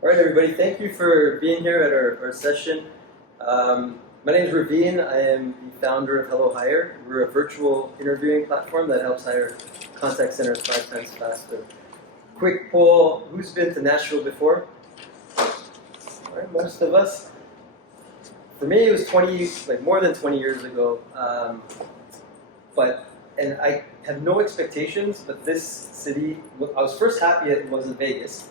All right, everybody, thank you for being here at our session. My name is Ravin. I am the founder of Hellohire. We're a virtual interviewing platform that helps hire contact centers 5 times faster. Quick poll, who's been to Nashville before? All right, most of us. For me, it was more than 20 years ago. And I have no expectations, but this city, I was first happy it wasn't Vegas.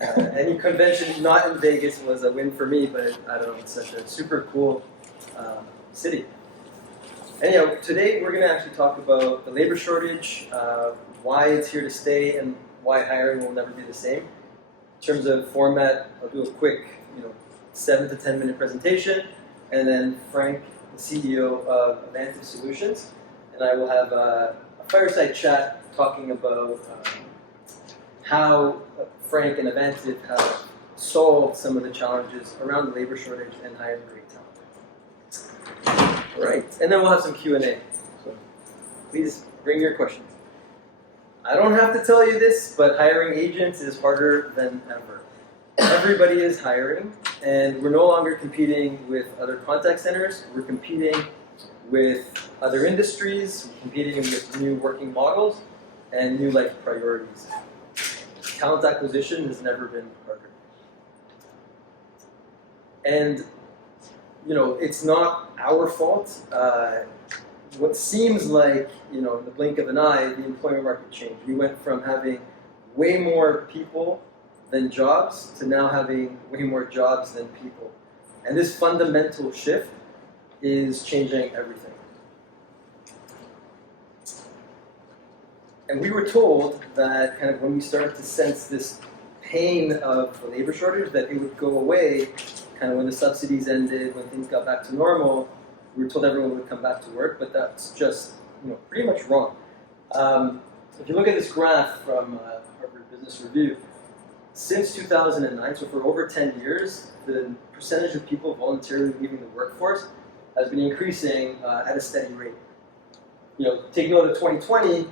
Any convention not in Vegas was a win for me, but I don't know, it's such a super cool city. Anyhow, today we're going to actually talk about the labor shortage, why it's here to stay, and why hiring will never be the same. In terms of format, I'll do a quick 7 to 10 minute presentation, and then Frank, the CEO of Avantive Solutions, and I will have a fireside chat talking about how Frank and Avantive have solved some of the challenges around the labor shortage and hiring great talent. All right, and then we'll have some Q&A. So please bring your questions. I don't have to tell you this, but hiring agents is harder than ever. Everybody is hiring, and we're no longer competing with other contact centers. We're competing with other industries, we're competing with new working models and new life priorities. Talent acquisition has never been harder. And, it's not our fault. What seems like, in the blink of an eye, the employment market changed. We went from having way more people than jobs to now having way more jobs than people. And this fundamental shift is changing everything. And we were told that kind of when we started to sense this pain of the labor shortage, that it would go away kind of when the subsidies ended, when things got back to normal. We were told everyone would come back to work, but that's just pretty much wrong. If you look at this graph from Harvard Business Review, since 2009, so for over 10 years, the percentage of people voluntarily leaving the workforce has been increasing at a steady rate. Take note of 2020,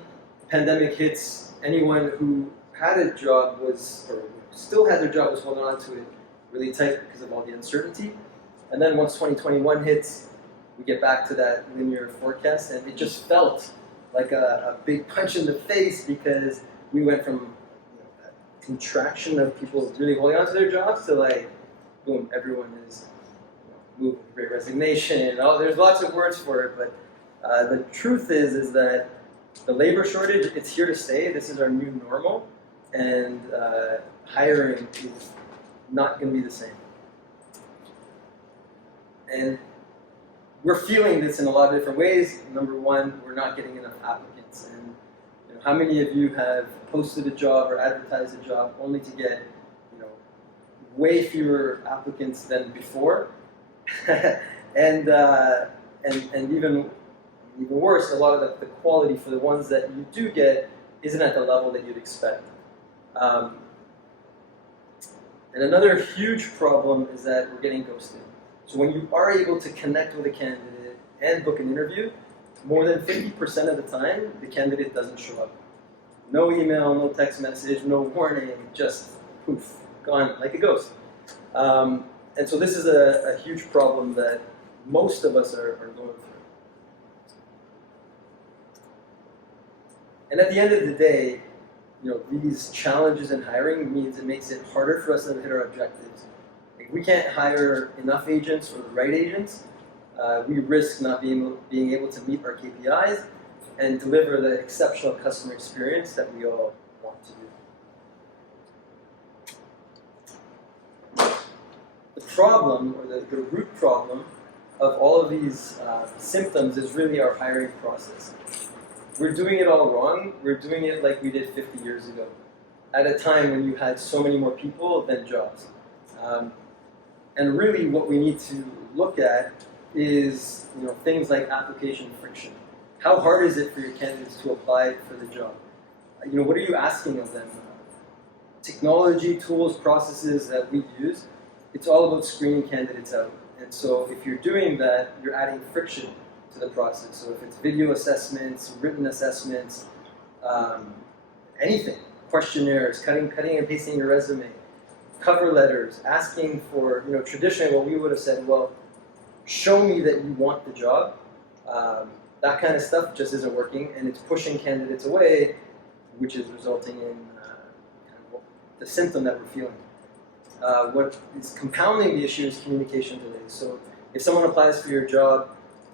pandemic hits, anyone who had a job or still had their job was holding on to it really tight because of all the uncertainty. And then once 2021 hits, we get back to that linear forecast, and it just felt like a big punch in the face because we went from a contraction of people really holding on to their jobs to boom, everyone is moving, great resignation, and there's lots of words for it, but the truth is that the labor shortage, it's here to stay. This is our new normal, and hiring is not going to be the same. And we're feeling this in a lot of different ways. Number one, we're not getting enough applicants. And how many of you have posted a job or advertised a job only to get way fewer applicants than before? and even worse, a lot of the quality for the ones that you do get isn't at the level that you'd expect. And another huge problem is that we're getting ghosted. So when you are able to connect with a candidate and book an interview, more than 50% of the time, the candidate doesn't show up. No email, no text message, no warning, just poof, gone like a ghost. And so this is a huge problem that most of us are going through. And at the end of the day, these challenges in hiring means it makes it harder for us to hit our objectives. If we can't hire enough agents or the right agents, we risk not being able to meet our KPIs and deliver the exceptional customer experience that we all want to do. The problem, or the root problem of all of these symptoms is really our hiring process. We're doing it all wrong. We're doing it like we did 50 years ago, at a time when you had so many more people than jobs. And really what we need to look at is things like application friction. How hard is it for your candidates to apply for the job? What are you asking of them? Technology, tools, processes that we use, it's all about screening candidates out. And so if you're doing that, you're adding friction to the process. So if it's video assessments, written assessments, anything, questionnaires, cutting and pasting your resume, cover letters, asking for, traditionally what we would have said, well, show me that you want the job. That kind of stuff just isn't working, and it's pushing candidates away, which is resulting in the symptom that we're feeling. What is compounding the issue is communication delays. So if someone applies for your job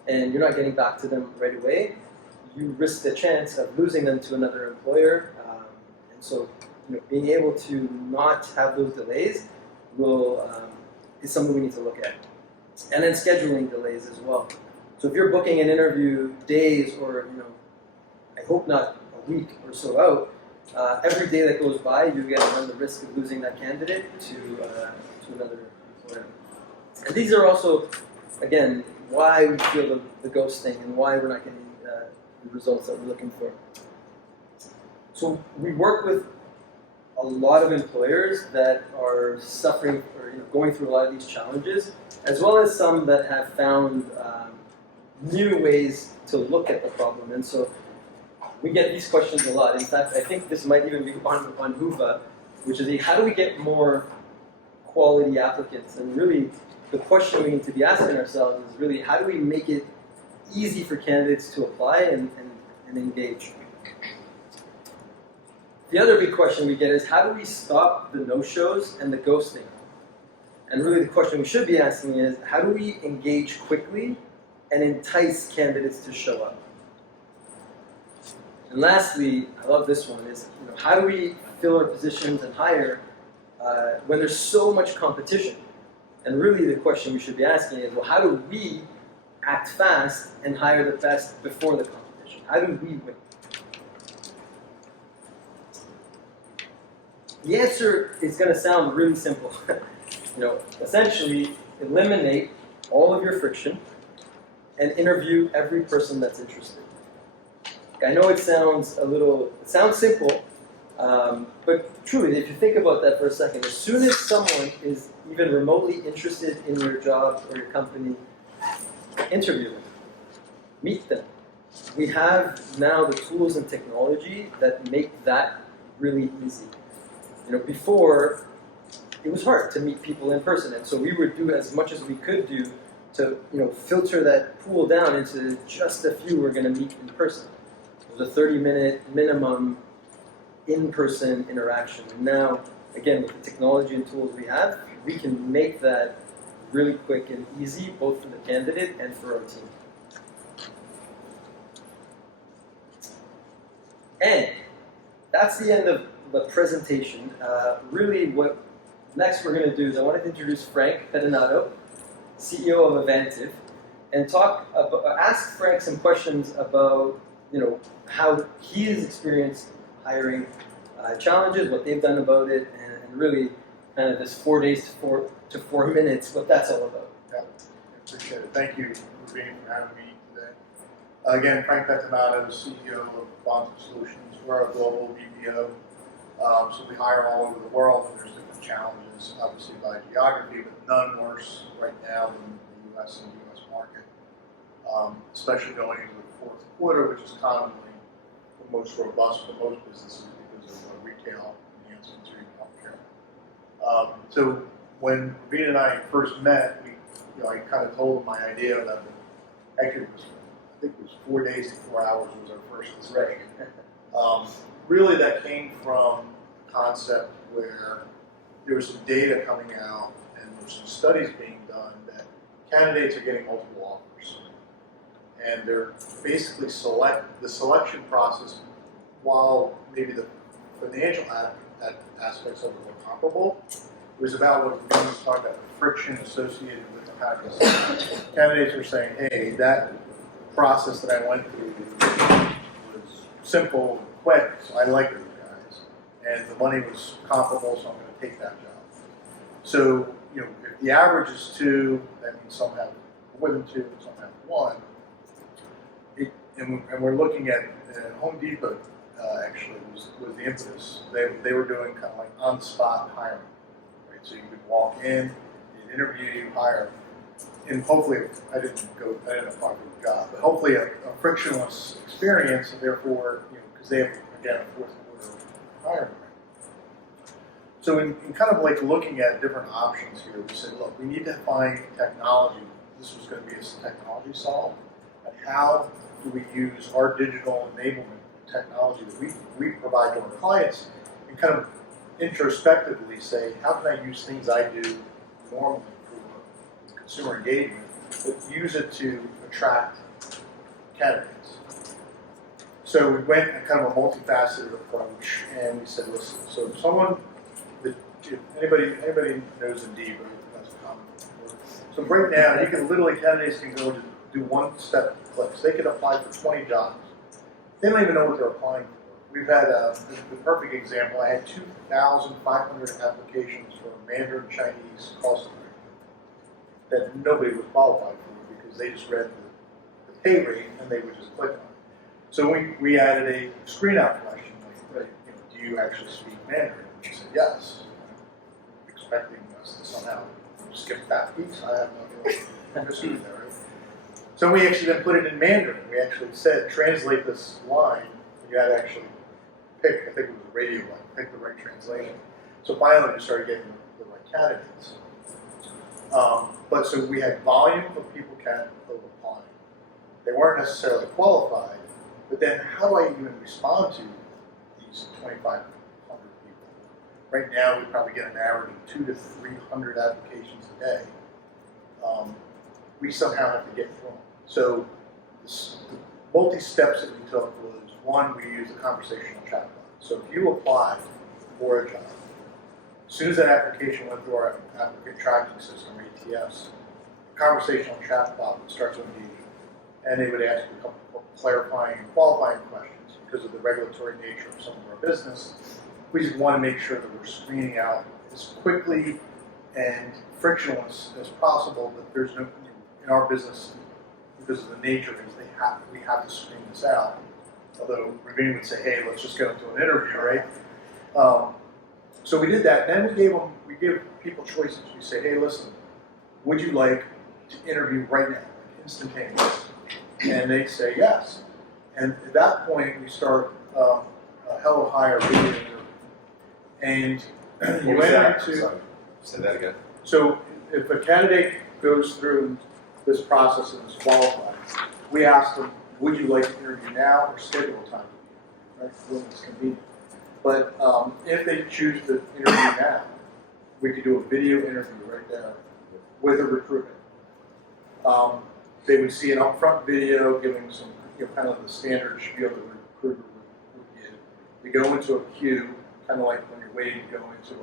and you're not getting back to them right away, you risk the chance of losing them to another employer. And so being able to not have those delays is something we need to look at. And then scheduling delays as well. So if you're booking an interview days or, I hope not a week or so out, every day that goes by, you're going to run the risk of losing that candidate to another employer. And these are also, again, why we feel the ghosting and why we're not getting the results that we're looking for. So we work with a lot of employers that are suffering or going through a lot of these challenges, as well as some that have found new ways to look at the problem. And so we get these questions a lot. In fact, I think this might even be on Huva, which is how do we get more quality applicants? And really, the question we need to be asking ourselves is really how do we make it easy for candidates to apply and engage? The other big question we get is how do we stop the no-shows and the ghosting? And really the question we should be asking is how do we engage quickly and entice candidates to show up? And lastly, I love this one, is how do we fill our positions and hire when there's so much competition? And really the question we should be asking is, well, how do we act fast and hire the best before the competition? How do we win? The answer is going to sound really simple. Essentially, eliminate all of your friction and interview every person that's interested. I know it sounds simple, but truly, if you think about that for a second, as soon as someone is even remotely interested in your job or your company, interview them, meet them. We have now the tools and technology that make that really easy. Before, it was hard to meet people in person, and so we would do as much as we could do to, filter that pool down into just a few we're going to meet in person. It was a 30-minute minimum in-person interaction. And now, again, with the technology and tools we have, we can make that really quick and easy, both for the candidate and for our team. And that's the end of the presentation. Really, what next we're going to do is I wanted to introduce Frank Pettinato, CEO of Avantive, and ask Frank some questions about how he's experienced hiring challenges, what they've done about it, and really kind of this 4 days to 4 minutes, what that's all about. Yeah, I appreciate it. Thank you for having me today. Again, Frank Pettinato, CEO of Avantive Solutions. We're a global BPO, so we hire all over the world, and there's different challenges, obviously by geography, but none worse right now than the U.S. and the U.S. market, especially going into the fourth quarter, which is commonly the most robust for most businesses because of retail enhancements or even healthcare. So when Ravin and I first met, I kind of told him my idea that actually I think it was 4 days to 4 hours was our first discussion. Really, that came from the concept where there was some data coming out and there were some studies being done that candidates are getting multiple offers. And they're basically the selection process, while maybe the financial aspects of it were comparable, it was about what we was talking about, the friction associated with the package. Candidates are saying, hey, that process that I went through was simple and quick, so I like those guys. And the money was comparable, so I'm going to take that job. So, if the average is 2, that means some have more than 2, some have 1. And we're looking at Home Depot, actually, was the impetus. They were doing kind of like on-the-spot hiring. Right? So you could walk in, you'd interview, you hire. And hopefully, I didn't apply for the job, but hopefully a frictionless experience, and therefore, because they have, again, a fourth quarter hiring. So in kind of like looking at different options here, we said, look, we need to find technology. This was going to be a technology solve. And how do we use our digital enablement technology that we provide to our clients and kind of introspectively say, how can I use things I do normally for consumer engagement, but use it to attract candidates? So we went a kind of a multifaceted approach, and we said, listen, so if someone, if anybody knows Indeed, but that's a common word. So right now, you can literally, candidates can go to do one-step clicks. They can apply for 20 jobs. They don't even know what they're applying for. We've had the perfect example. I had 2,500 applications for a Mandarin Chinese call center that nobody was qualified for because they just read the pay rate and they would just click on it. So we added a screen out question like, do you actually speak Mandarin? And she said yes. Expecting us to somehow skip that piece. I have no idea what pursued there. Right? So we actually then put it in Mandarin. We actually said, translate this line. You had to actually pick, I think it was a radio line, pick the right translation. So finally we started getting the right candidates. But so we had volume of people applying. They weren't necessarily qualified, but then how do I even respond to these 2,500 people? Right now we probably get an average of 200 to 300 applications a day. We somehow have to get through them. So the multi-steps that we took was, one, we used a conversational chatbot. So if you applied for a job, as soon as that application went through our applicant tracking system, or ATS, the conversational chatbot would start to engage, and they would ask you a couple of clarifying and qualifying questions because of the regulatory nature of some of our business. We just want to make sure that we're screening out as quickly and frictionless as possible, but there's no, in our business, because of the nature of it, we have to screen this out. Although Ravin would say, hey, let's just go into an interview, right? So we did that, and then we give people choices. We say, hey, listen, would you like to interview right now, like instantaneously? And they say yes. And at that point, we start a Hellohire video interview. And you enter into... Sorry. Say that again. So if a candidate goes through this process and is qualified, we ask them, would you like to interview now or schedule a time? Right? When it's convenient. But if they choose to interview now, we could do a video interview right there with a recruiter. They would see an upfront video giving some, kind of the standard spiel that the recruiter would give. They go into a queue, kind of like when you're waiting to go into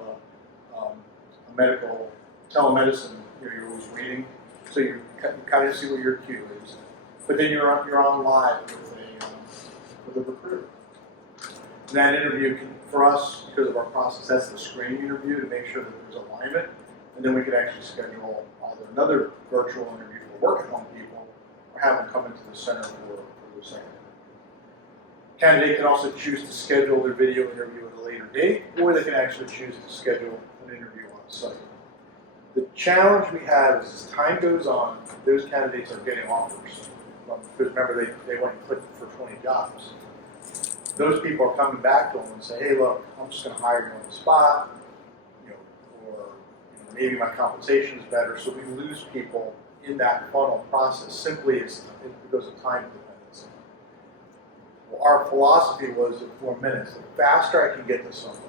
a medical telemedicine. You're always waiting, so you kind of see what your queue is. But then you're on live with a recruiter. And that interview can, for us, because of our process, that's the screening interview to make sure that there's alignment, and then we could actually schedule either another virtual interview for work-at-home people, or have them come into the center for the second interview. Candidate can also choose to schedule their video interview at a later date, or they can actually choose to schedule an interview on site. The challenge we have is as time goes on, those candidates are getting offers. Because remember, they went and clicked for 20 jobs. Those people are coming back to them and say, hey, look, I'm just going to hire you on the spot, or maybe my compensation is better. So we lose people in that funnel process simply because of time dependency. Well, our philosophy was at 4 minutes, the faster I can get to somebody,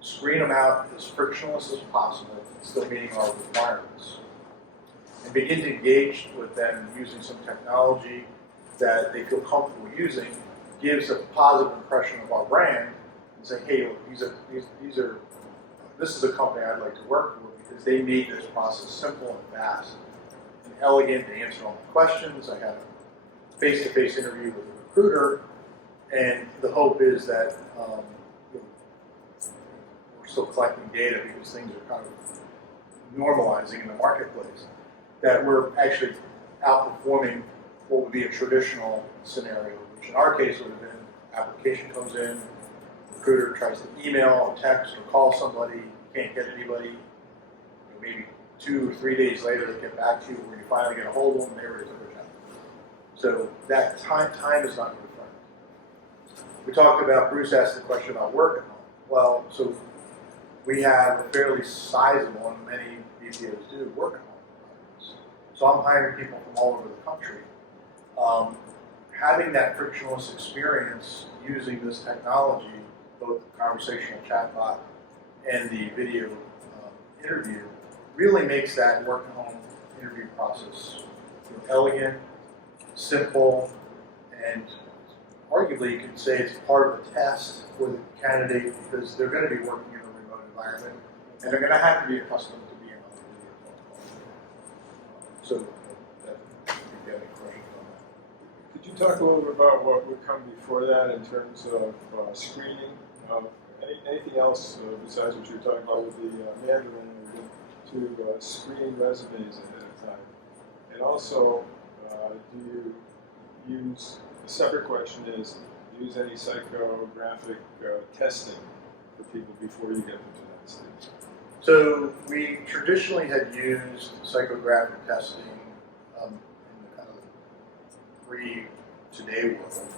screen them out as frictionless as possible, still meeting our requirements, and begin to engage with them using some technology that they feel comfortable using, gives a positive impression of our brand, and say, hey, look, this is a company I'd like to work for because they made this process simple and fast and elegant to answer all my questions. I had a face-to-face interview with a recruiter, and the hope is that we're still collecting data because things are kind of normalizing in the marketplace, that we're actually outperforming what would be a traditional scenario, which in our case would have been application comes in, recruiter tries to email or text or call somebody, can't get anybody, maybe 2 or 3 days later they get back to you where you finally get a hold of them and they're ready to their job. So that time is not your friend. We talked about, Bruce asked the question about work at home. Well, so we have a fairly sizable, and many BPOs do, work at home environments. So I'm hiring people from all over the country. Having that frictionless experience using this technology, both the conversational chatbot and the video interview, really makes that work at home interview process elegant, simple, and arguably you could say it's part of the test for the candidate because they're going to be working in a remote environment and they're going to have to be accustomed to being on the video phone call. So, if you have any questions on that. Could you talk a little bit about what would come before that in terms of screening? Anything else besides what you were talking about with the Mandarin to screen resumes ahead of time? And also, do you use, a separate question is, do you use any psychographic testing for people before you get them to that stage? So we traditionally had used psychographic testing in the kind of pre-today world.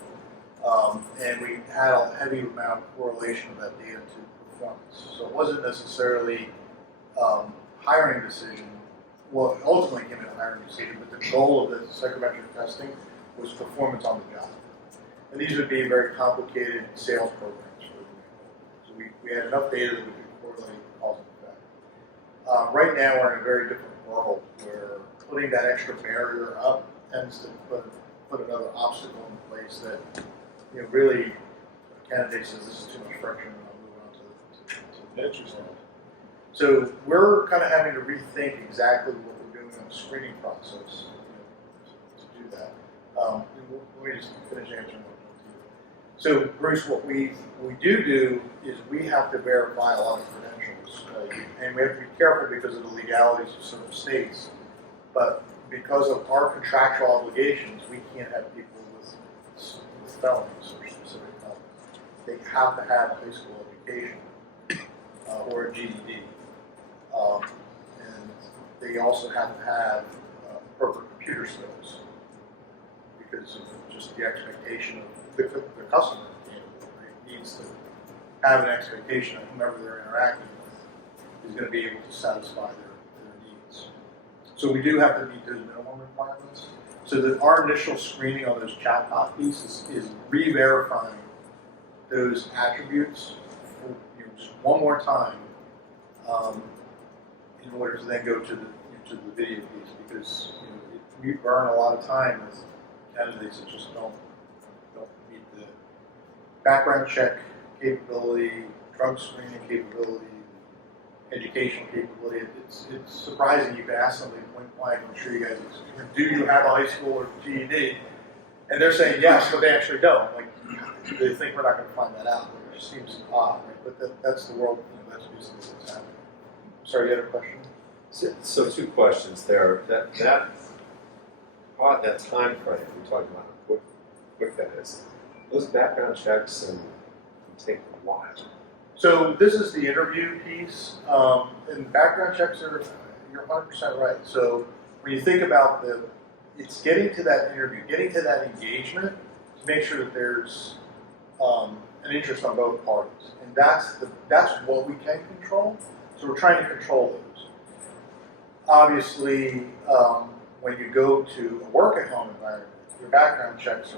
And we had a heavy amount of correlation of that data to performance. So it wasn't necessarily hiring decision. Well, it ultimately came in a hiring decision, but the goal of the psychometric testing was performance on the job. And these would be very complicated sales programs, for example. So we had enough data that we could correlate cause and effect. Right now, we're in a very different world where putting that extra barrier up tends to put another obstacle in place that really a candidate says this is too much friction and I'll move on to Interesting. So we're kind of having to rethink exactly what we're doing in the screening process to do that. Let me just finish answering what you. So Bruce, what we do is we have to verify a lot of credentials, and we have to be careful because of the legalities of certain states. But because of our contractual obligations, we can't have people with felonies or specific felonies. They have to have a high school education or a GED. And they also have to have appropriate computer skills because of just the expectation of the customer. Needs to have an expectation of whomever they're interacting with is going to be able to satisfy their needs. So we do have to meet those minimum requirements. So that our initial screening on those chatbot pieces is re-verifying those attributes for, just one more time in order to then go to the video piece because we burn a lot of time with candidates that just don't meet the background check capability, drug screening capability, educational capability. It's surprising you can ask somebody point blank, I'm sure you guys do you have a high school or GED? And they're saying yes, but they actually don't. Like they think we're not going to find that out, which seems odd, right? But that's the world. That's basically what's happening. Sorry, you had a question? So two questions there. That time frame we talked about, how quick that is. Those background checks can take a while. So this is the interview piece, and background checks are, you're 100% right. So when you think about it's getting to that interview, getting to that engagement to make sure that there's an interest on both parties, and that's what we can control. So we're trying to control those. Obviously, when you go to a work-at-home environment, your background checks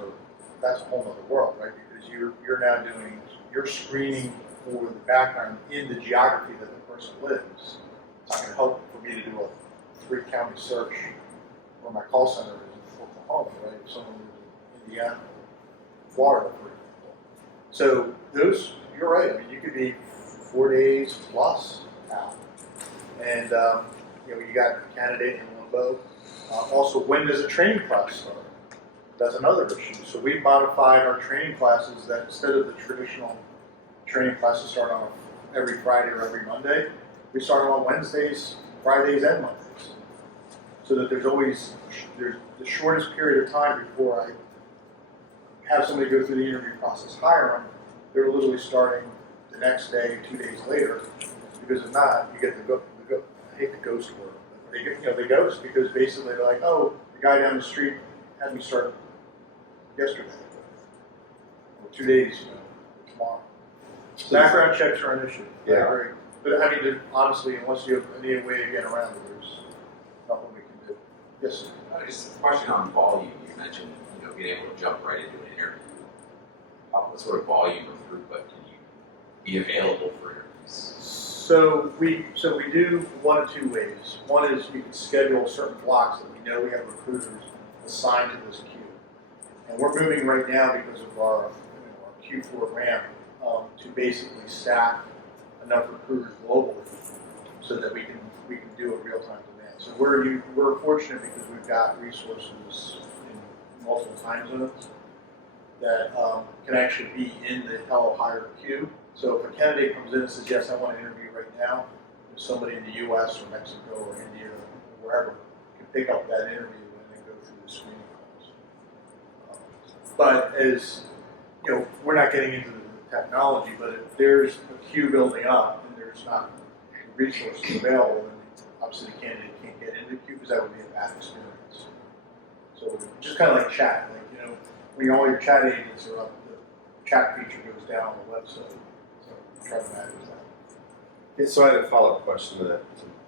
that's a whole other world, right? Because you're screening for the background in the geography that the person lives. It's not going to help for me to do a 3-county search where my call center is in Oklahoma, right? If someone lives in Indiana, Florida, for example. So you're right. I mean, you could be 4 days plus out, and you got a candidate in limbo. Also, when does a training class start? That's another issue. So we've modified our training classes that instead of the traditional training classes start on every Friday or every Monday, we start them on Wednesdays, Fridays, and Mondays. So that there's the shortest period of time before I have somebody go through the interview process, hire them, they're literally starting the next day, 2 days later, because if not, you get I hate the ghost word. They ghost because basically they're like, oh, the guy down the street had me start yesterday, or 2 days tomorrow. So background checks are an issue. Yeah. I agree. but I mean, honestly, unless you have any way to get around it, there's nothing we can do. Yes, sir. Just a question on volume. You mentioned, being able to jump right into an interview. What sort of volume or throughput can you be available for interviews? So we do one of two ways. One is we can schedule certain blocks that we know we have recruiters assigned to this queue, and we're moving right now because of our Q4 ramp to basically staff enough recruiters globally so that we can do a real time demand. So we're fortunate because we've got resources in multiple time zones that can actually be in the Hellohire queue. So if a candidate comes in and says, yes, I want to interview right now, if somebody in the US or Mexico or India or wherever can pick up that interview and then go through the screening calls. But as we're not getting into the technology, but if there's a queue building up and there's not resources available, then obviously the candidate can't get into the queue because that would be a bad experience. So just kind of like chat, when all your chat agents are up, the chat feature goes down on the website. So try to manage that. Okay, so I had a follow-up question to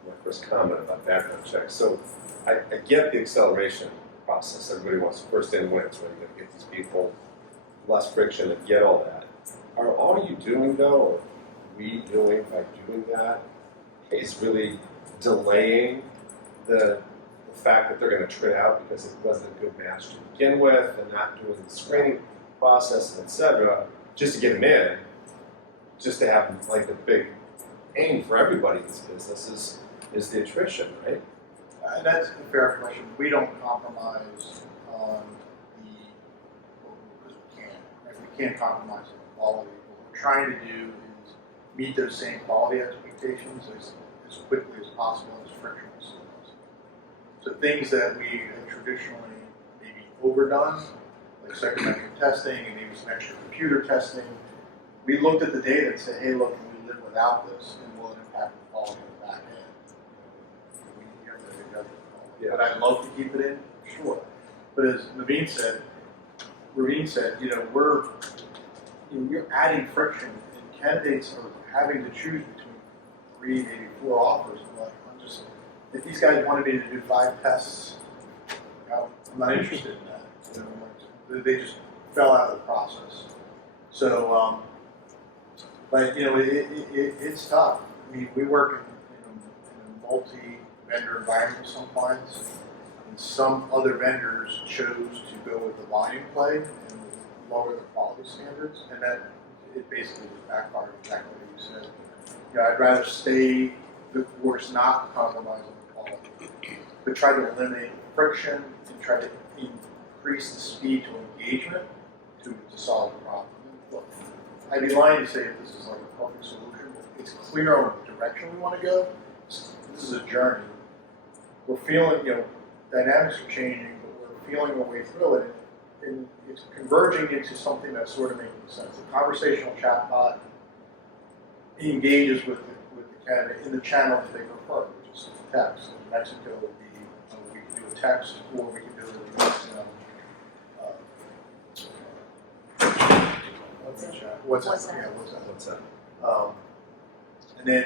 my first comment about background checks. So I get the acceleration process. Everybody wants first in wins, right? You got to get these people less friction and get all that. Are all you doing though, or we doing by doing that, is really delaying the fact that they're going to turn out because it wasn't a good match to begin with, and not doing the screening process, etc., just to get them in, just to have like the big aim for everybody in this business is the attrition, right? And that's a fair question. We don't compromise on because we can't. Right? We can't compromise on the quality. What we're trying to do is meet those same quality expectations as quickly as possible and as frictionless as possible. So things that we have traditionally maybe overdone, like psychometric testing and maybe some extra computer testing, we looked at the data and said, hey, look, can we live without this, and will it impact the quality of the back end? We have to adjust the quality. Yeah. But I'd love to keep it in, sure. But as Ravin said, you're adding friction, and candidates are having to choose between 3, maybe 4 offers. If these guys wanted me to do 5 tests, I'm not interested in that. They just fell out of the process. So, but it's tough. I mean, we work in a multi-vendor environment with some clients, and some other vendors chose to go with the volume play and lower the quality standards, and that it basically just backfired exactly what you said. I'd rather stay the course, not compromise on the quality, but try to eliminate friction and try to increase the speed to engagement to solve the problem. Look, I'd be lying to say that this is like a perfect solution, but it's clear on the direction we want to go. This is a journey. We're feeling, dynamics are changing, but we're feeling our way through it, and it's converging into something that's sort of making sense. A conversational chatbot engages with the candidate in the channel that they prefer, which is text. In Mexico, would be we can do a text, or we can do it what's that? Yeah, what's that? And then,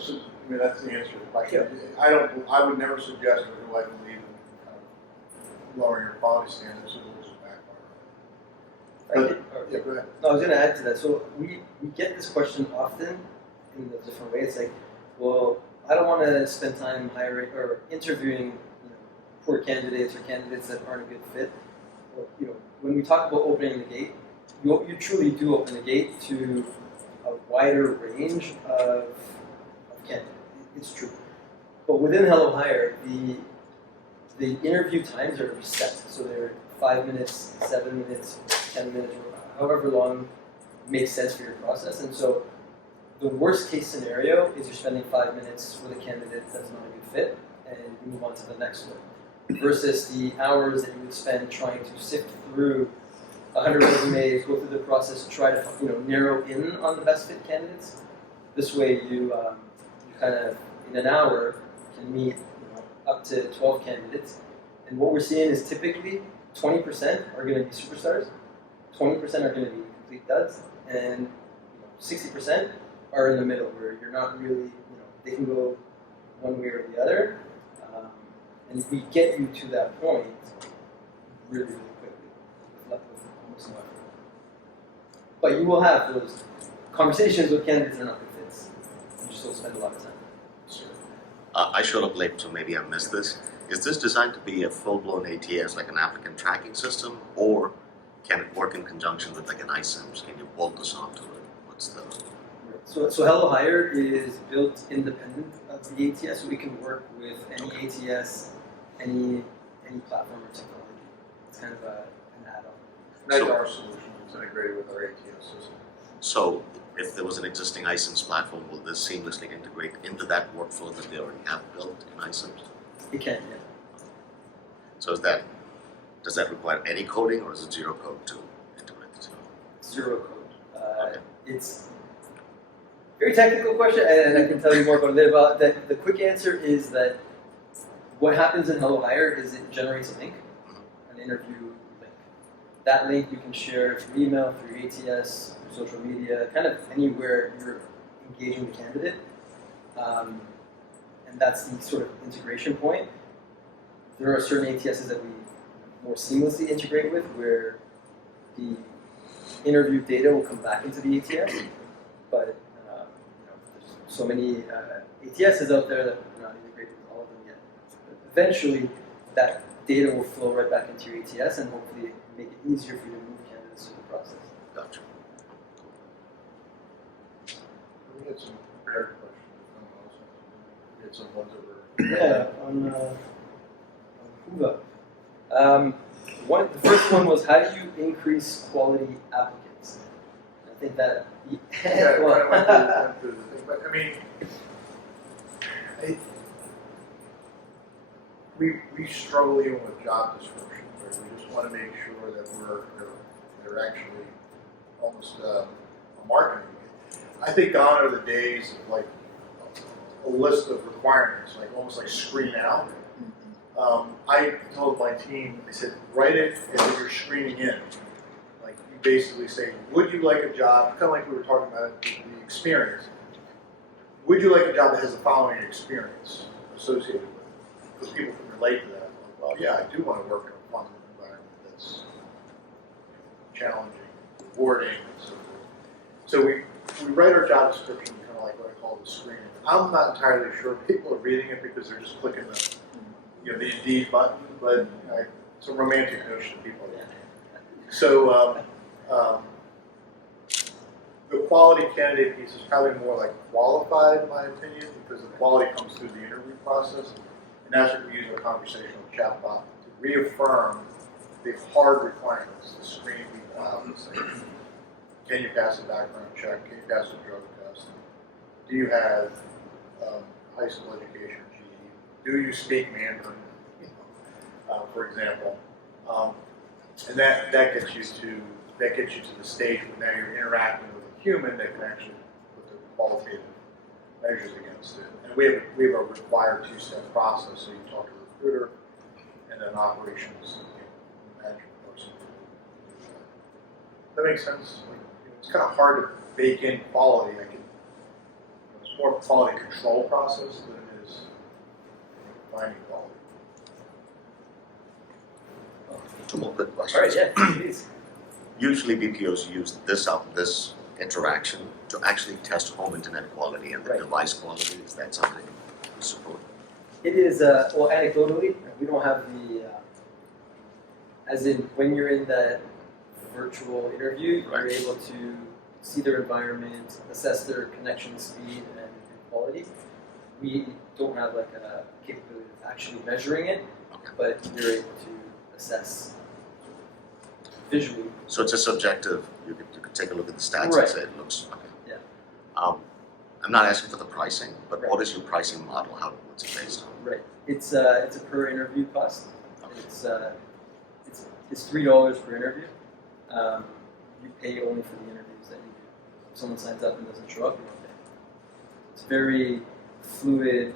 so that's the answer to the question. Yeah. I would never suggest or do I believe in kind of lowering your quality standards. It will just backfire. Yeah, go ahead. No, I was going to add to that. So we get this question often in a different way. It's like, well, I don't want to spend time hiring or interviewing poor candidates or candidates that aren't a good fit. Well, when we talk about opening the gate, you truly do open the gate to a wider range of candidates. It's true. But within Hellohire, the interview times are set. So they're 5 minutes, 7 minutes, 10 minutes, however long makes sense for your process. And so the worst case scenario is you're spending 5 minutes with a candidate that's not a good fit, and you move on to the next one. Versus the hours that you would spend trying to sift through 100 resumes, go through the process, try to narrow in on the best fit candidates. This way, you kind of in an hour can meet up to 12 candidates. And what we're seeing is typically 20% are going to be superstars, 20% are going to be complete duds, and 60% are in the middle, where you're not really, they can go one way or the other. And if we get you to that point really, really quickly, with almost no effort. But you will have those conversations with candidates that are not good fits. You just don't spend a lot of time. I showed up late, so maybe I missed this. Is this designed to be a full-blown ATS, like an applicant tracking system, or can it work in conjunction with like an iCIMS? Can you bolt this onto it? What's the... So Hellohire is built independent of the ATS, so we can work with any ATS, any platform or technology. It's kind of an add-on. That's So- our solution. It's integrated with our ATS system. So if there was an existing iCIMS platform, will this seamlessly integrate into that workflow that they already have built in iCIMS? It can, yeah. So does that require any coding, or is it zero code to integrate the two? Zero code. Okay. It's a very technical question, and I can tell you more about it. About that, the quick answer is that what happens in Hellohire is it generates a link, an interview link. That link you can share through email, through ATS, through social media, kind of anywhere you're engaging the candidate. And that's the sort of integration point. There are certain ATSs that we more seamlessly integrate with, where the interview data will come back into the ATS. But there's so many ATSs out there that we're not integrated with all of them yet. But eventually, that data will flow right back into your ATS, and hopefully make it easier for you to move candidates through the process. Gotcha. We had some prepared questions. We had some ones that were. Yeah, on Huva. The first one was, how do you increase quality applicants? I think that. Yeah, well, went through the thing, but I mean, we struggle even with job descriptions, right? We just want to make sure that they're actually almost a marketing. I think gone are the days of like a list of requirements, like almost like screen out. I told my team, I said, write it as if you're screening in. Like you basically say, would you like a job, kind of like we were talking about the experience. Would you like a job that has the following experience associated with it? Because people can relate to that. Like, well, yeah, I do want to work in a fun environment that's challenging, rewarding, and so forth. So we write our job description kind of like what I call the screening. I'm not entirely sure people are reading it because they're just clicking the Indeed button, but it's a romantic notion of people. So the quality candidate piece is probably more like qualified, in my opinion, because the quality comes through the interview process, and that's what we use our conversational chatbot to reaffirm the hard requirements, the screening people out and say, can you pass a background check? Can you pass a drug test? Do you have high school education, GED? Do you speak Mandarin? For example, and that gets you to the stage where now you're interacting with a human that can actually put the qualitative measures against it. And we have a required two-step process. So you talk to the recruiter, and then operations management person. That makes sense. It's kind of hard to bake in quality. It's more of a quality control process than it is finding quality. Two more quick all right, questions. yeah, please. Usually BPOs use this interaction to actually test home internet quality and the Right. device quality. Is that something you support? It is, well, anecdotally, we don't have the, as in when you're in that virtual interview, you're Right. able to see their environment, assess their connection speed and quality. We don't have like a capability of actually measuring it, Okay. but we're able to assess visually. So it's a subjective, you could take a look at the stats Right. and say it looks, okay. Yeah. I'm not asking for the pricing, but Right. what is your pricing model? What's it based on? Right. It's a per interview cost. Okay. It's $3 per interview. You pay only for the interviews that you do. If someone signs up and doesn't show up, you don't pay. It's very fluid,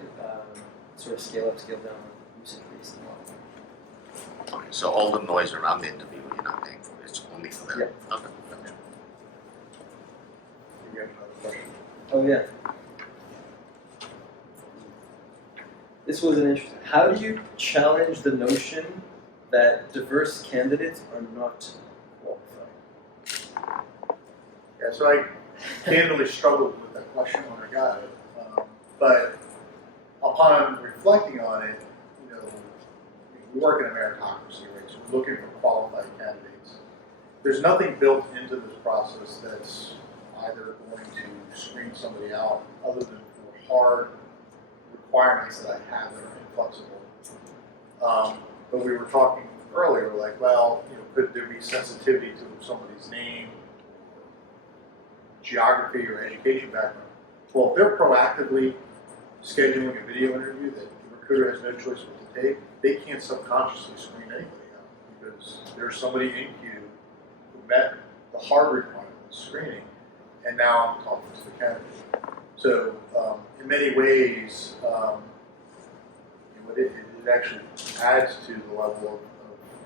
sort of scale up, scale down, usage based model. Okay, so all the noise around the interview you're not paying for, it's only for them? Yeah. Okay. You have another question? Oh yeah. This was an interesting. How do you challenge the notion that diverse candidates are not qualified? Yeah, so I candidly struggled with that question when I got it. But upon reflecting on it, you know, we work in a meritocracy, right? So we're looking for qualified candidates. There's nothing built into this process that's either going to screen somebody out other than for hard requirements that I have that are inflexible. But we were talking earlier, like, well, you know, could there be sensitivity to somebody's name, geography, or education background? Well, if they're proactively scheduling a video interview that the recruiter has no choice but to take, they can't subconsciously screen anybody out because there's somebody in queue who met the hard requirements of screening, and now I'm talking to the candidate. So in many ways, it actually adds to the level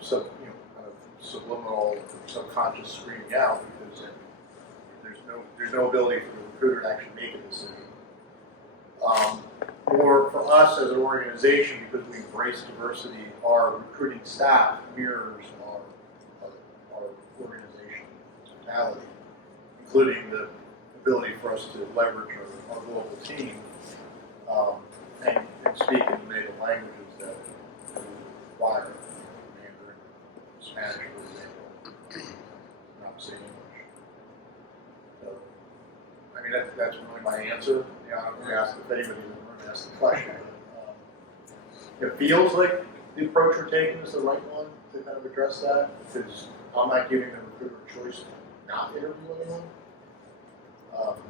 of kind of subliminal, subconscious screening out because there's no ability for the recruiter to actually make a decision. Or for us as an organization, because we embrace diversity, our recruiting staff mirrors our organization mentality, including the ability for us to leverage our global team and speak in the native languages that we require, Mandarin, Spanish, for example, not saying English. So, I mean, that's really my answer. You know, I'm going to ask if anybody's in the room ask the question. It feels like the approach we're taking is the right one to kind of address that, because I'm not giving the recruiter a choice to not interview anyone.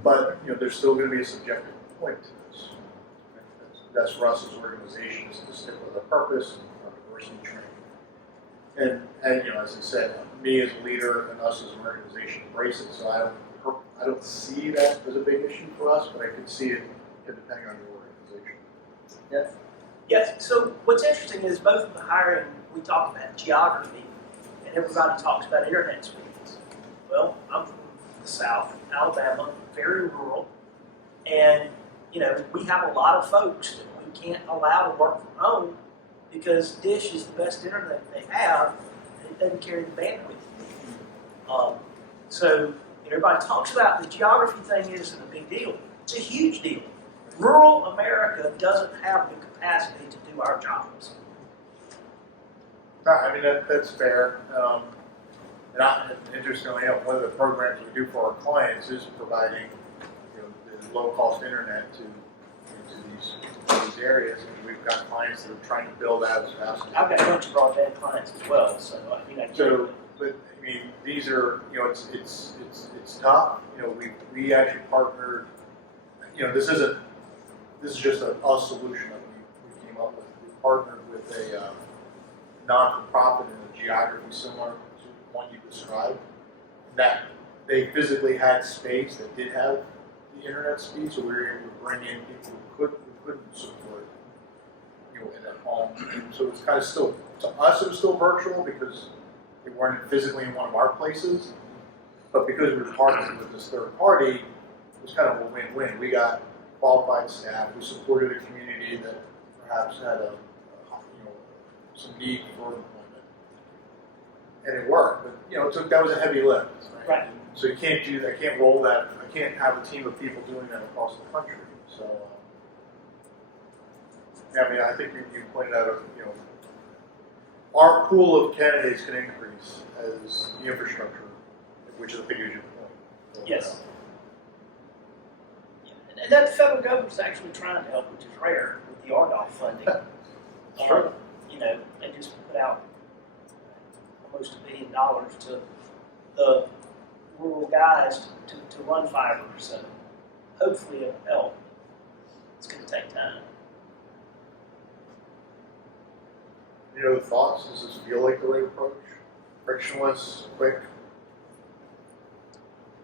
But you know, there's still going to be a subjective point to this. That's for us as an organization is to stick with our purpose and our diversity training. And you know, as I said, me as a leader and us as an organization embrace it. So I don't see that as a big issue for us, but I can see it depending on your organization. Yes. Yes, so what's interesting is both of the hiring, we talk about geography, and everybody talks about internet speeds. Well, I'm from the South, Alabama, very rural, and you know, we have a lot of folks that we can't allow to work from home because Dish is the best internet they have, and it doesn't carry the bandwidth. So everybody talks about the geography thing isn't a big deal. It's a huge deal. Rural America doesn't have the capacity to do our jobs. I mean, that's fair. And interestingly enough, one of the programs we do for our clients is providing the low-cost internet to these areas. And we've got clients that are trying to build out as fast as I've got a bunch of broadband clients as well, so I mean, but I mean, these are it's tough. You know, we actually partnered. You know, this is just a solution that we came up with. We partnered with a non-for-profit in a geography similar to the one you described. That they physically had space that did have the internet speed, so we were able to bring in people who couldn't support, in at home. And so it's kind of still, to us, it was still virtual because they weren't physically in one of our places. But because we were partnering with this third party, it was kind of a win-win. We got qualified staff. We supported a community that perhaps had some need for employment, and it worked. But that was a heavy lift, right? So you can't do that. I can't roll that. I can't have a team of people doing that across the country. So, I mean, I think you pointed out, our pool of candidates can increase as the infrastructure, which is a big issue point. yes. And that the federal government's actually trying to help, which is rare with the RDOF funding. Sure. They just put out almost $1 billion to the rural guys to run fiber, so hopefully it'll help. It's going to take time. Any other thoughts? Does this feel like the right approach? Frictionless, quick?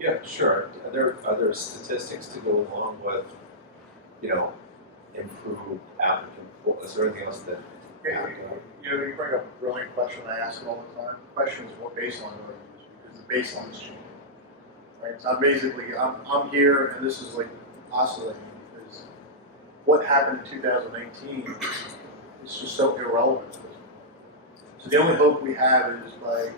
Yeah, sure. Are there statistics to go along with, improved applicant pool? Is there anything else that? You bring up a brilliant question. I ask it all the time. The question is, what baseline do I use? Because the baseline is changing. Right? So I'm here, and this is like oscillating because what happened in 2018 is just so irrelevant. So the only hope we have is by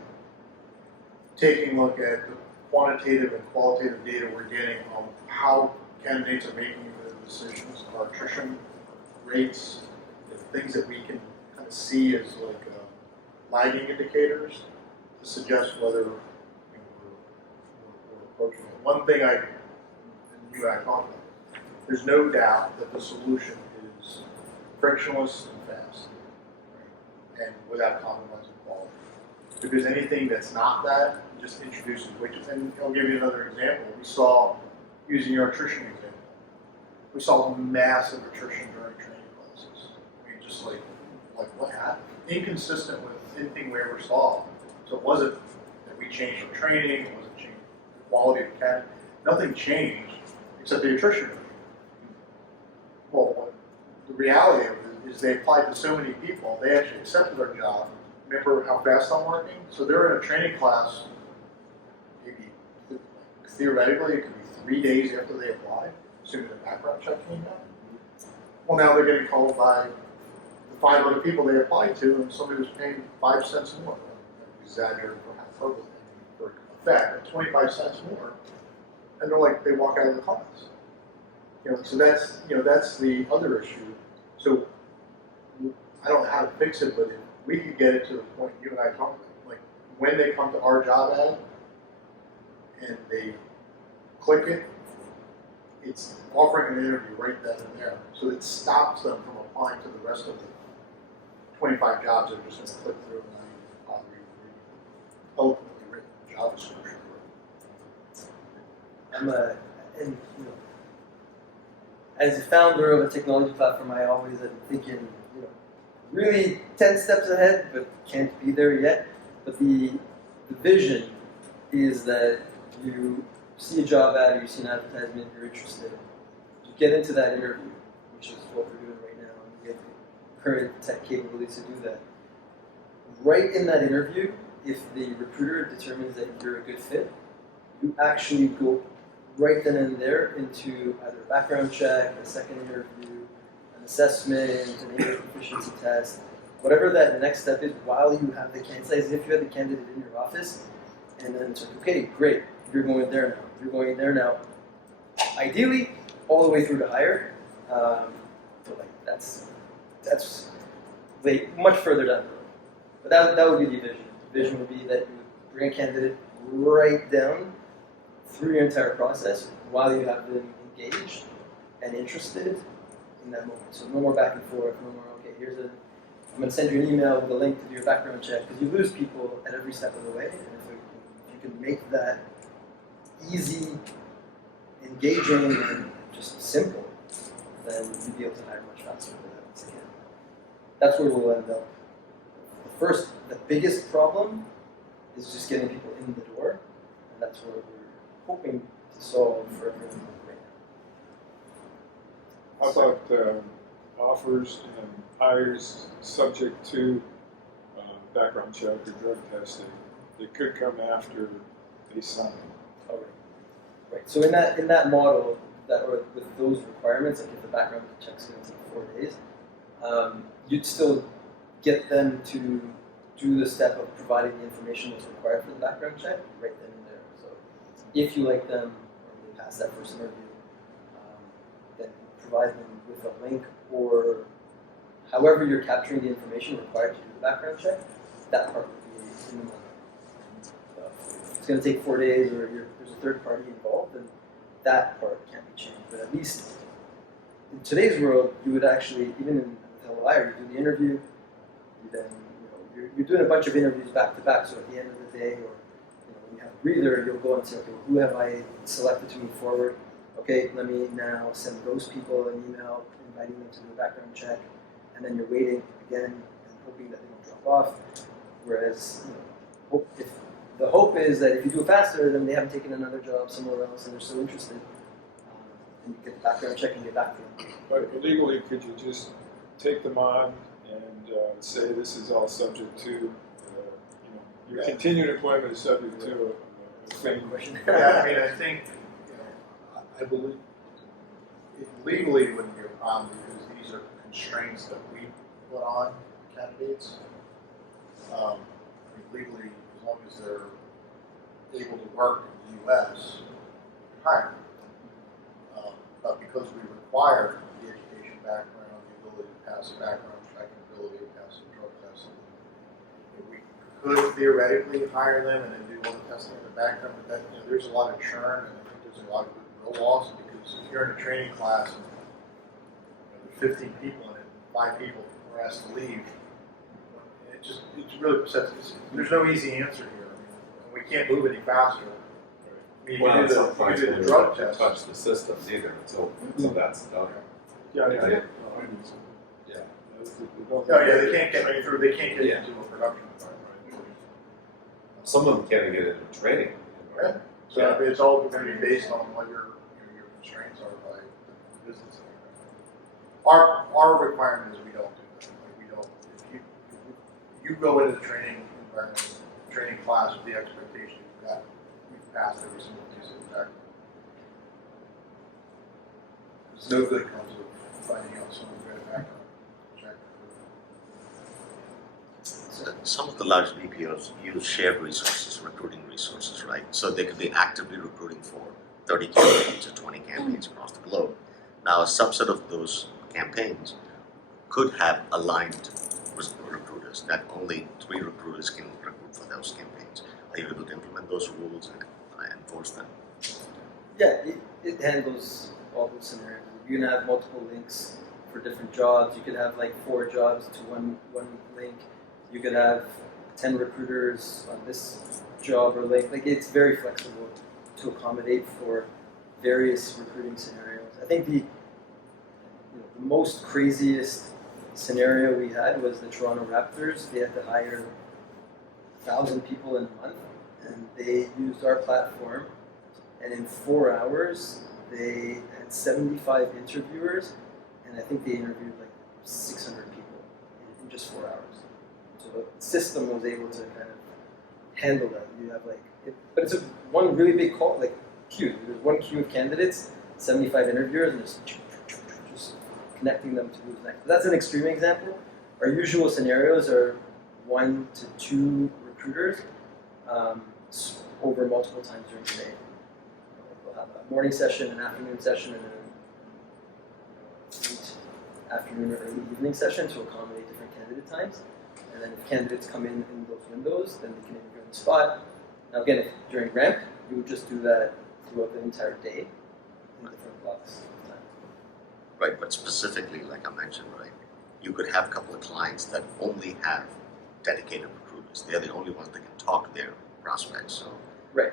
taking a look at the quantitative and qualitative data we're getting on how candidates are making their decisions, our attrition rates, the things that we can kind of see as like lagging indicators to suggest whether we're approaching it. One thing and you and I talked about, there's no doubt that the solution is frictionless and fast, right? And without compromising quality. Because anything that's not that just introduces wages. And I'll give you another example. We saw, using your attrition example, we saw massive attrition during training classes. I mean, just like what happened? Inconsistent with anything we ever saw. So it wasn't that we changed our training, it wasn't changed the quality of the academy. Nothing changed except the attrition rate. Well, the reality of it is they applied to so many people, they actually accepted our job. Remember how fast I'm working? So they're in a training class, maybe theoretically it could be 3 days after they applied, assuming the background check came out. Well, now they're getting called by the 5 other people they applied to, and somebody was paying 5 cents more. Exaggerated for hyperbole, for effect, 25 cents more. And they're like, they walk out of the class. So that's the other issue. So I don't know how to fix it, but if we could get it to the point you and I talked about, like when they come to our job ad and they click it, it's offering an interview right then and there. So it stops them from applying to the rest of the 25 jobs they're just going to click through and not even bother reading eloquently written job description. And as a founder of a technology platform, I always am thinking, really 10 steps ahead, but can't be there yet. But the vision is that you see a job ad or you see an advertisement, you're interested. You get into that interview, which is what we're doing right now, and we have the current tech capabilities to do that. Right in that interview, if the recruiter determines that you're a good fit, you actually go right then and there into either a background check, a second interview, an assessment, an English proficiency test, whatever that next step is while you have the candidate. As if you had the candidate in your office, and then it's like, okay, great, you're going there now. You're going there now. Ideally, all the way through to hire. So that's like much further down the road. But that would be the vision. The vision would be that you would bring a candidate right down through your entire process while you have them engaged and interested in that moment. So no more back and forth, no more, okay, I'm going to send you an email with a link to do your background check, because you lose people at every step of the way. And if you can make that easy, engaging, and just simple, then you'll be able to hire much faster than that once again. That's where we'll end up. The biggest problem is just getting people in the door, and that's where we're hoping to solve for everyone right now. How about offers and hires subject to background check or drug testing? They could come after they sign. Oh, right. So in that model, or with those requirements, like if the background check's going to take 4 days, you'd still get them to do the step of providing the information that's required for the background check right then and there. So if you like them, or they pass that first interview, then provide them with a link, or however you're capturing the information required to do the background check, that part would be in the model. If it's going to take 4 days, or there's a third party involved, then that part can't be changed. But at least in today's world, you would actually, even in Hellohire, you do the interview, you're doing a bunch of interviews back to back. So at the end of the day, or when you have a breather, you'll go and say, okay, who have I selected to move forward? Okay, let me now send those people an email inviting them to do a background check, and then you're waiting again and hoping that they don't drop off. Whereas, if the hope is that if you do it faster, then they haven't taken another job somewhere else and they're still interested, and you get the background check and get back to them. But legally, could you just take them on and say this is all subject to, your continued employment is subject to a Great question. Yeah, I mean, I think, I believe, it legally wouldn't be a problem because these are constraints that we put on candidates. I mean, legally, as long as they're able to work in the U.S., hire. But because we require the education background, the ability to pass a background check, the ability to pass a drug test, we could theoretically hire them and then do all the testing in the background, but that, there's a lot of churn and I think there's a lot of goodwill loss because if you're in a training class and there's 15 people in it, 5 people are asked to leave, it's really upsets. There's no easy answer here. I mean, we can't move any faster. I mean, you do the drug test. Touch the systems either until that's done. Yeah, Yeah. yeah. Oh yeah, they can't get through. They can't get into a production environment. Some of them can't even get into training. Yeah. So it's all going to be based on what your constraints are by the business. Our requirement is we don't do that. Like we don't. If you go into the training environment, training class with the expectation that we've passed every single piece of the tech. There's no good comes of finding out someone's got a background check. Some of the large BPOs use shared resources, recruiting resources, right? So they could be actively recruiting for 30 campaigns or 20 campaigns across the globe. Now, a subset of those campaigns could have aligned recruiters, that only 3 recruiters can recruit for those campaigns. Are you able to implement those rules and enforce them? Yeah, it handles all those scenarios. You can have multiple links for different jobs. You could have like 4 jobs to one link. You could have 10 recruiters on this job or link. Like it's very flexible to accommodate for various recruiting scenarios. I think the most craziest scenario we had was the Toronto Raptors. They had to hire 1,000 people in a month, and they used our platform. And in 4 hours, they had 75 interviewers, and I think they interviewed like 600 people in just 4 hours. So the system was able to kind of handle that. You have like, but it's one really big call, like queue. There's one queue of candidates, 75 interviewers, and just connecting them to who's next. That's an extreme example. Our usual scenarios are 1 to 2 recruiters over multiple times during the day. We'll have a morning session, an afternoon session, and a late afternoon or early evening session to accommodate different candidate times. And then if candidates come in those windows, then they can interview on the spot. Now again, if during ramp, you would just do that throughout the entire day in different blocks of time. Right, but specifically, like I mentioned, right, you could have a couple of clients that only have dedicated recruiters. They're the only ones that can talk to their prospects. So, Right.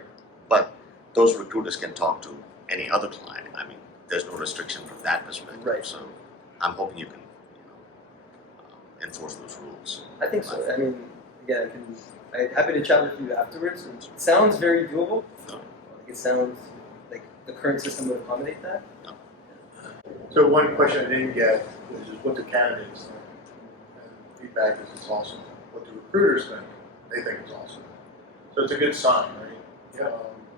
but those recruiters can talk to any other client. I mean, there's no restriction from that perspective. Right. So, I'm hoping you can, enforce those rules. I think so. I mean, again, I'm happy to chat with you afterwards. It sounds very doable. No. Like it sounds like the current system would accommodate that. No. So one question I didn't get was just what the candidates think. And feedback is it's awesome. What the recruiters think, they think it's awesome. So it's a good sign, right? Yeah.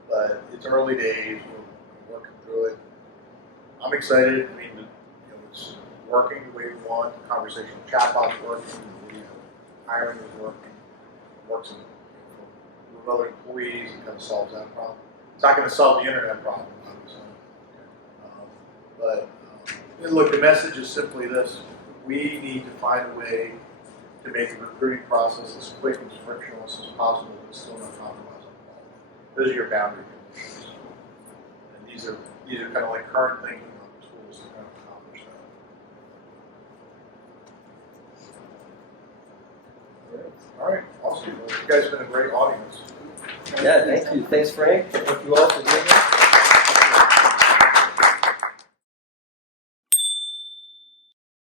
But it's early days. We're working through it. I'm excited. I mean, it's working the way we want. The conversational chatbot's working. The hiring is working. It works for remote employees. It kind of solves that problem. It's not going to solve the internet problem, obviously. Look, the message is simply this. We need to find a way to make the recruiting process as quick and as frictionless as possible, but still not compromise on quality. Those are your boundary conditions. And these are kind of like current thinking on tools to kind of accomplish that. All right, awesome. Well, you guys have been a great audience. Yeah, thank you. Thanks, Frank. Thank you all for being here.